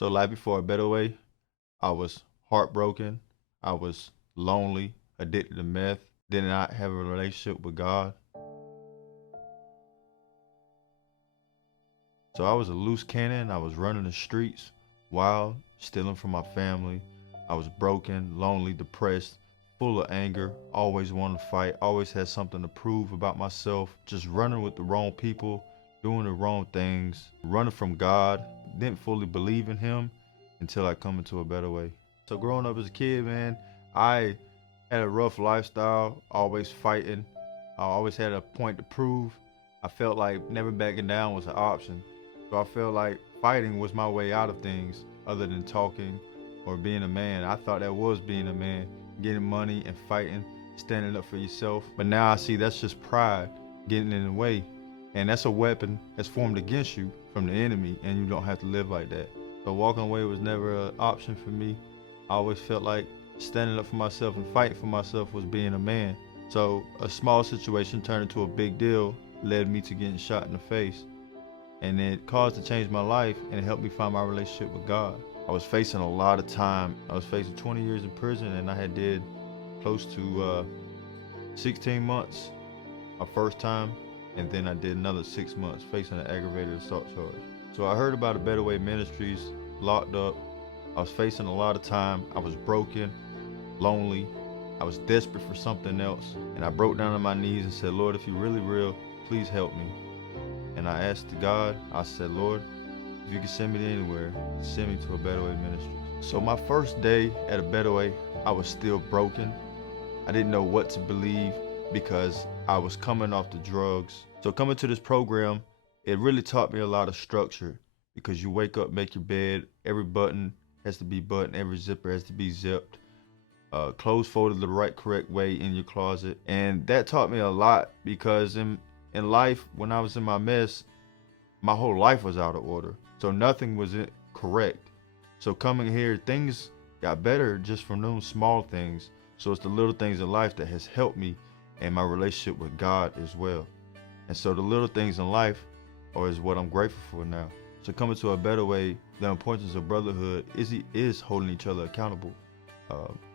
So life before a better way, I was heartbroken. I was lonely, addicted to meth, did not have a relationship with God. So I was a loose cannon. I was running the streets, wild, stealing from my family. I was broken, lonely, depressed, full of anger, always wanted to fight, always had something to prove about myself, just running with the wrong people, doing the wrong things, running from God, didn't fully believe in Him until I come into a better way. So growing up as a kid, man, I had a rough lifestyle, always fighting. I always had a point to prove. I felt like never backing down was an option. So I felt like fighting was my way out of things other than talking or being a man. I thought that was being a man, getting money and fighting, standing up for yourself. But now I see that's just pride getting in the way. And that's a weapon that's formed against you from the enemy, and you don't have to live like that. So walking away was never an option for me. I always felt like standing up for myself and fighting for myself was being a man. So a small situation turned into a big deal, led me to getting shot in the face. And it caused to change my life, and it helped me find my relationship with God. I was facing a lot of time. I was facing 20 years in prison, and I had did close to 16 months my first time, and then I did another 6 months facing an aggravated assault charge. So I heard about a Better Way Ministries, locked up. I was facing a lot of time. I was broken, lonely. I was desperate for something else. And I broke down on my knees and said, Lord, if you're really real, please help me. And I asked God, I said, Lord, if you can send me to anywhere, send me to a Better Way Ministries. So my first day at a Better Way, I was still broken. I didn't know what to believe because I was coming off the drugs. So coming to this program, it really taught me a lot of structure, because you wake up, make your bed, every button has to be buttoned, every zipper has to be zipped, clothes folded the right correct way in your closet. And that taught me a lot, because in life, when I was in my mess, my whole life was out of order. So nothing was correct. So coming here, things got better just from those small things. So it's the little things in life that has helped me in my relationship with God as well. And so the little things in life is what I'm grateful for now. So coming to a better way, the importance of brotherhood is holding each other accountable.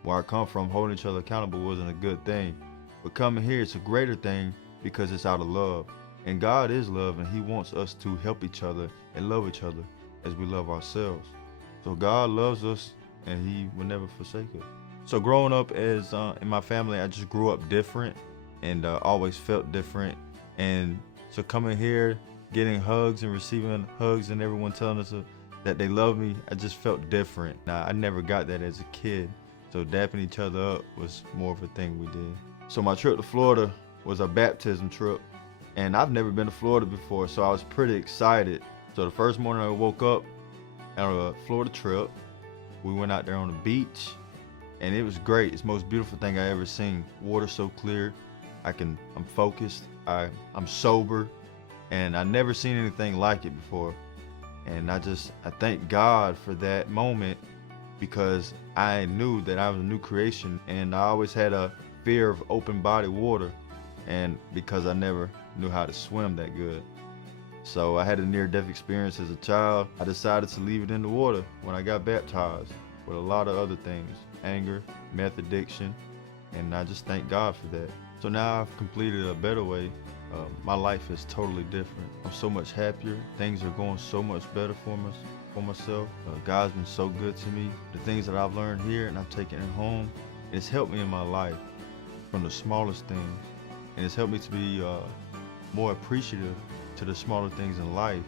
Where I come from, holding each other accountable wasn't a good thing. But coming here, it's a greater thing because it's out of love. And God is love, and He wants us to help each other and love each other as we love ourselves. So God loves us, and He will never forsake us. So growing up as in my family, I just grew up different and always felt different. And so coming here, getting hugs and receiving hugs and everyone telling us that they love me, I just felt different. Now, I never got that as a kid. So dapping each other up was more of a thing we did. So my trip to Florida was a baptism trip. And I've never been to Florida before, so I was pretty excited. So the first morning I woke up on a Florida trip. We went out there on the beach, and it was great. It's the most beautiful thing I ever seen. Water so clear. I'm focused. I'm sober, and I never seen anything like it before. And I thank God for that moment, because I knew that I was a new creation, and I always had a fear of open body water, and because I never knew how to swim that good. So I had a near-death experience as a child. I decided to leave it in the water when I got baptized, with a lot of other things, anger, meth addiction, and I just thank God for that. So now I've completed a better way. My life is totally different. I'm so much happier. Things are going so much better for myself. God's been so good to me. The things that I've learned here and I've taken it home, it's helped me in my life from the smallest things. And it's helped me to be more appreciative to the smaller things in life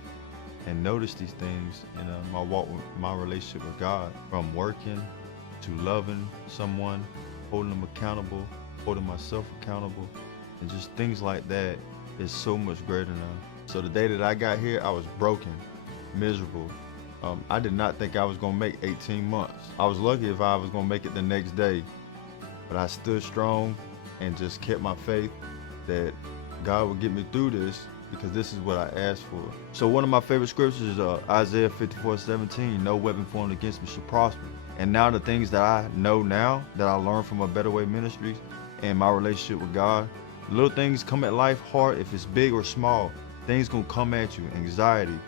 and notice these things in my walk with my relationship with God, from working to loving someone, holding them accountable, holding myself accountable, and just things like that is so much greater now. So the day that I got here, I was broken, miserable. I did not think I was gonna make 18 months. I was lucky if I was gonna make it the next day, but I stood strong and just kept my faith that God would get me through this, because this is what I asked for. So one of my favorite scriptures is Isaiah 54:17, no weapon formed against me shall prosper. And now the things that I know now, that I learned from a Better Way Ministries and my relationship with God, little things come at life hard, if it's big or small. Things gonna come at you, anxiety,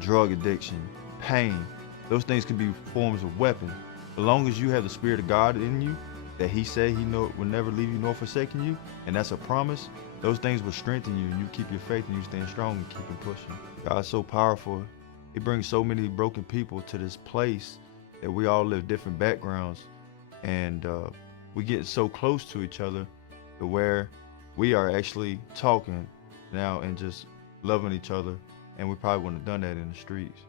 drug addiction, pain. Those things can be forms of weapons. As long as you have the Spirit of God in you, that He said He will never leave you nor forsaken you, and that's a promise, those things will strengthen you and you keep your faith and you stand strong and keep on pushing. God's so powerful. He brings so many broken people to this place that we all live different backgrounds, and we get so close to each other to where we are actually talking now and just loving each other, and we probably wouldn't have done that in the streets.